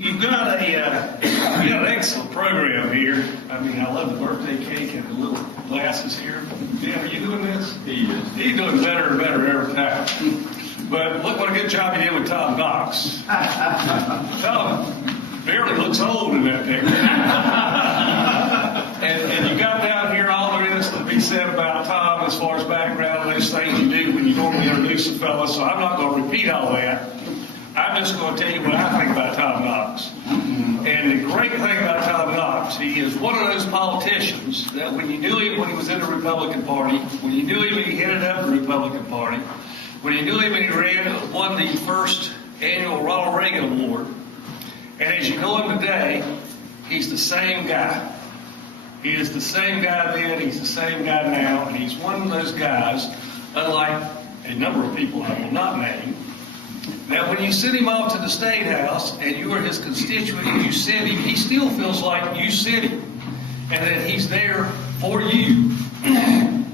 You've got an excellent program here. I mean, I love the birthday cake and the little glasses here. Yeah, are you doing this? He is. He's doing better and better every time. But look what a good job you did with Tom Knox. Tom barely looks old in that picture. and you got down here all there is to be said about Tom as far as background and those things you do when you normally introduce a fellow. So I'm not going to repeat all that. I'm just going to tell you what I think about Tom Knox. And the great thing about Tom Knox, he is one of those politicians that when you knew him when he was in the Republican Party, when you knew him when he headed up the Republican Party, when you knew him when he won the first annual Ronald Reagan Award, and as you know him today, he's the same guy. He is the same guy then, he's the same guy now, and he's one of those guys, unlike a number of people I will not name, that when you send him off to the State House and you are his constituent and you send him, he still feels like you sent him and that he's there for you. And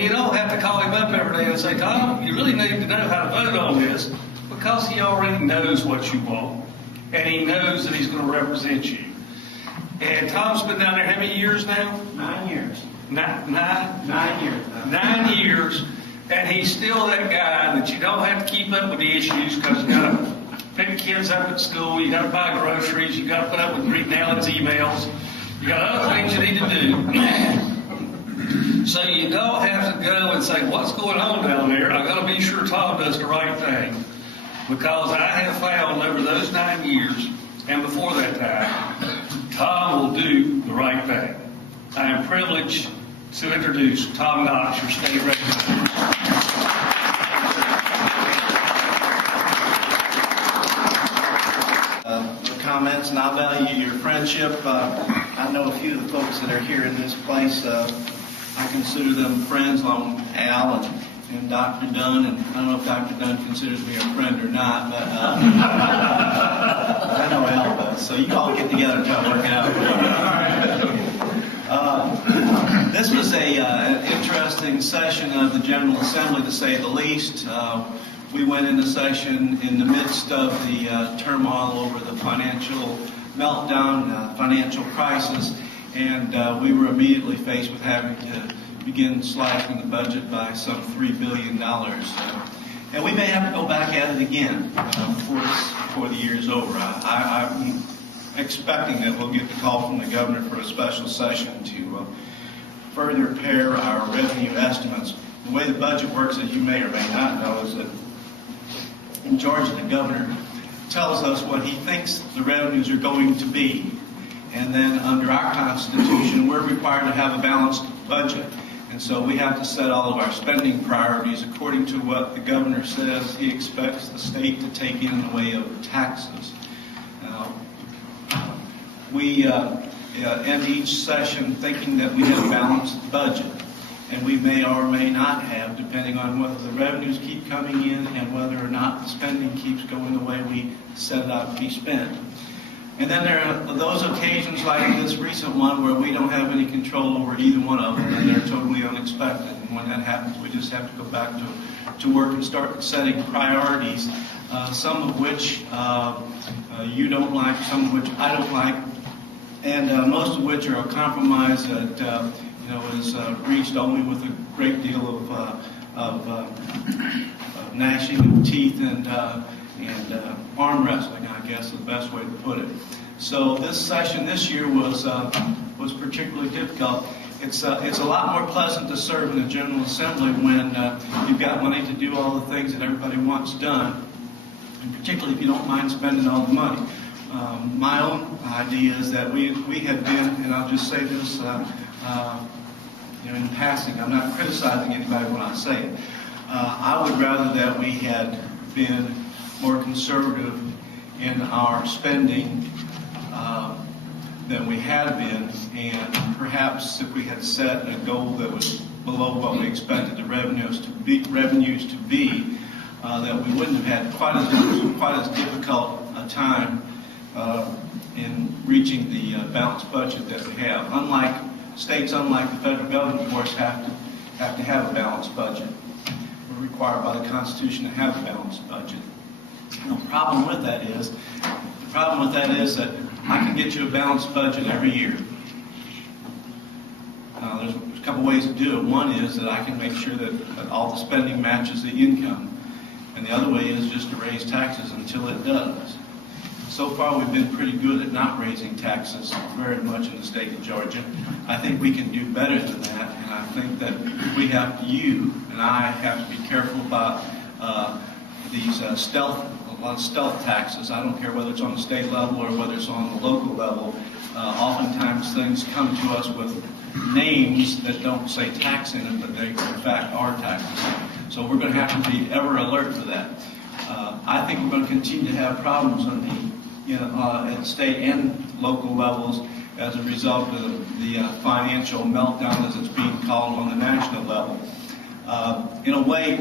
you don't have to call him up every day and say, Tom, you really need to know how to vote on this, because he already knows what you want and he knows that he's going to represent you. And Tom's been down there how many years now? 9 years. 9 years. 9 years. And he's still that guy that you don't have to keep up with the issues because you got to pick kids up at school, you got to buy groceries, you got to put up with reading Alan's emails, you got other things you need to do. So you don't have to go and say, what's going on down there? I got to be sure Tom does the right thing, because I have found over those 9 years and before that time, Tom will do the right thing. I am privileged to introduce Tom Knox, your state representative. Comments, and I value your friendship. I know a few of the folks that are here in this place. I consider them friends, along with Al and Dr. Dunn, and I don't know if Dr. Dunn considers me a friend or not, but I know Al does. So you all get together and try to work it out. This was an interesting session of the General Assembly, to say the least. We went into session in the midst of the turmoil over the financial meltdown, financial crisis, and we were immediately faced with having to begin slashing the budget by some $3 billion. And we may have to go back at it again before the year is over. I'm expecting that we'll get the call from the governor for a special session to further repair our revenue estimates. The way the budget works, as you may or may not know, is that in Georgia, the governor tells us what he thinks the revenues are going to be. And then under our Constitution, we're required to have a balanced budget. And so we have to set all of our spending priorities according to what the governor says he expects the state to take in the way of taxes. Now, we end each session thinking that we have a balanced budget. And we may or may not have, depending on whether the revenues keep coming in and whether or not the spending keeps going the way we set it out to be spent. And then there are those occasions like this recent one where we don't have any control over either one of them, and they're totally unexpected. And when that happens, we just have to go back to work and start setting priorities, some of which you don't like, some of which I don't like, and most of which are a compromise that is reached only with a great deal of gnashing of teeth and arm wrestling, I guess is the best way to put it. So this session this year was particularly difficult. It's a lot more pleasant to serve in the General Assembly when you've got money to do all the things that everybody wants done, and particularly if you don't mind spending all the money. My own idea is that we had been, and I'll just say this in passing, I'm not criticizing anybody when I say it. I would rather that we had been more conservative in our spending than we had been, and perhaps if we had set a goal that was below what we expected the revenues to be, that we wouldn't have had quite as difficult a time in reaching the balanced budget that we have. States, unlike the federal government, of course, have to have a balanced budget. We're required by the Constitution to have a balanced budget. The problem with that is problem with that is that I can get you a balanced budget every year. There's a couple ways to do it. One is that I can make sure that all the spending matches the income. And the other way is just to raise taxes until it does. So far, we've been pretty good at not raising taxes very much in the state of Georgia. I think we can do better than that, and I think that you and I have to be careful about these stealth taxes. I don't care whether it's on the state level or whether it's on the local level. Oftentimes, things come to us with names that don't say tax in it, but they in fact are taxes. So we're going to have to be ever alert for that. I think we're going to continue to have problems on at state and local levels as a result of the financial meltdown, as it's being called, on the national level. In a way,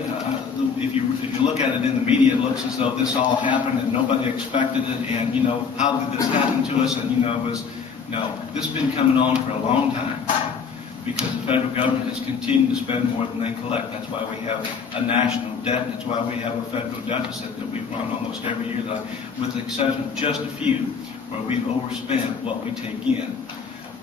if you look at it in the media, it looks as though this all happened and nobody expected it, and how did this happen to us? And this has been coming on for a long time, because the federal government has continued to spend more than they collect. That's why we have a national debt. That's why we have a federal deficit that we run almost every year, with the exception of just a few, where we've overspent what we take in.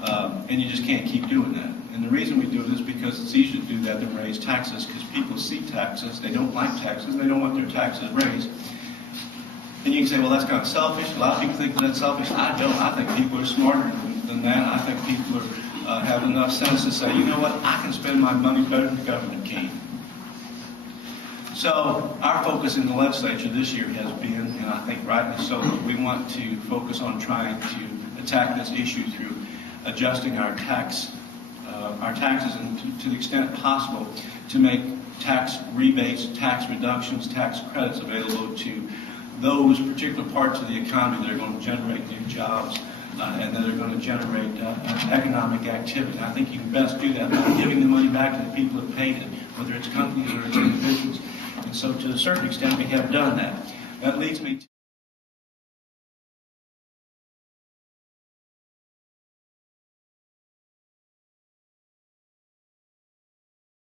And you just can't keep doing that. And the reason we do it is because it's easier to do that than raise taxes, because people see taxes, they don't like taxes, they don't want their taxes raised. And you can say, well, that's kind of selfish. A lot of people think that's selfish. I don't. I think people are smarter than that. I think people have enough sense to say, you know what, I can spend my money better than the government can. So our focus in the legislature this year has been, and I think rightly so, that we want to focus on trying to attack this issue through adjusting our taxes, and to the extent possible, to make tax rebates, tax reductions, tax credits available to those particular parts of the economy that are going to generate new jobs and that are going to generate economic activity. I think you can best do that by giving the money back to the people that paid it, whether it's companies or it's individuals. And so to a certain extent, we have done that. That leads me to